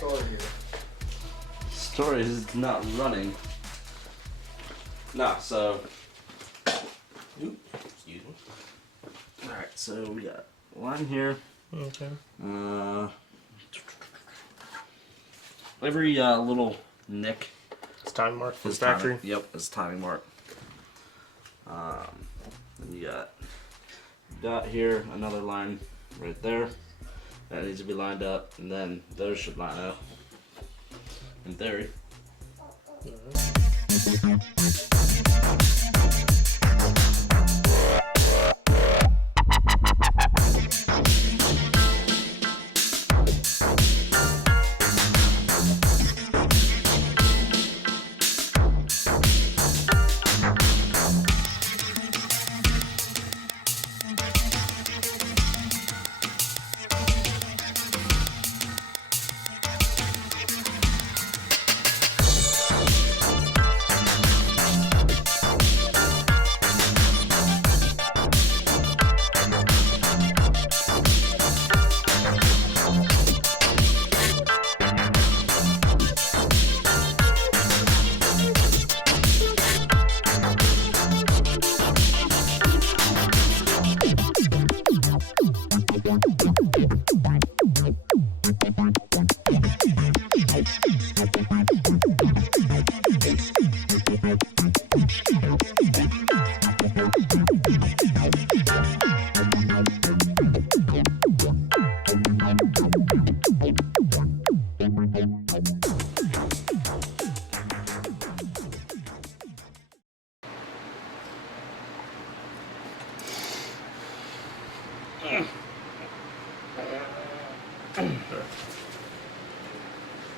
story here? Story is not running. Nah, so. Oop, excuse me. Alright, so we got line here. Okay. Every little nick. It's time marked for the is factory. Timing, yep, it's timing mark. Then you got here another line right there. That needs to be lined up, and then those should line up. In theory.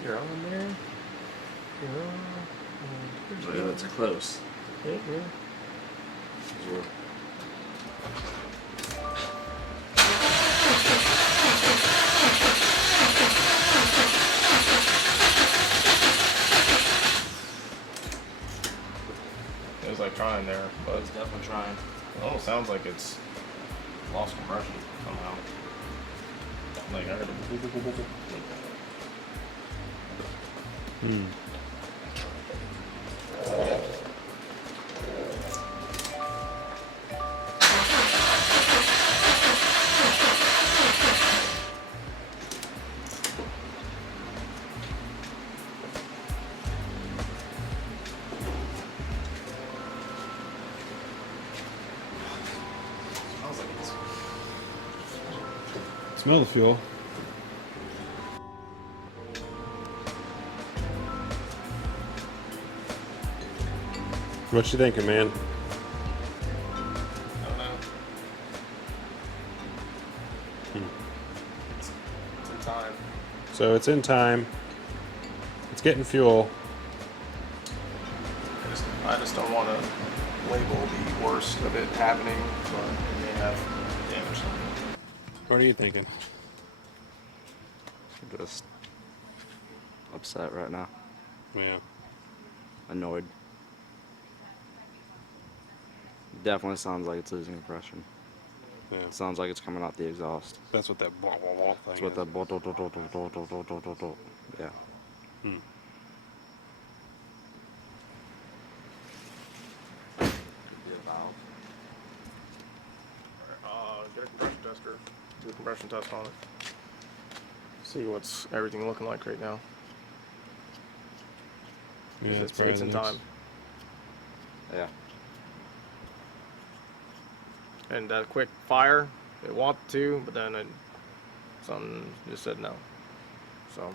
You're on there. You're on. Yeah, that's close. Yeah. It was like trying there, but It's definitely trying. it almost sounds like it's lost compression somehow. Like I heard it. Smells like it's. Smell the fuel. What you thinking, man? I don't know. It's in time. So it's in time. It's getting fuel. I just don't want to label the worst of it happening, but it may have damage. What are you thinking? I'm just upset right now. Yeah. Annoyed. Definitely sounds like it's losing compression. Yeah. It sounds like it's coming out the exhaust. That's what that blah blah blah thing That's what is. that yeah. Get a compression tester. Do a compression test on it. See what's everything looking like right now. Yeah, It's in time. Yeah. And that quick fire, it wanted to, but then something just said no. So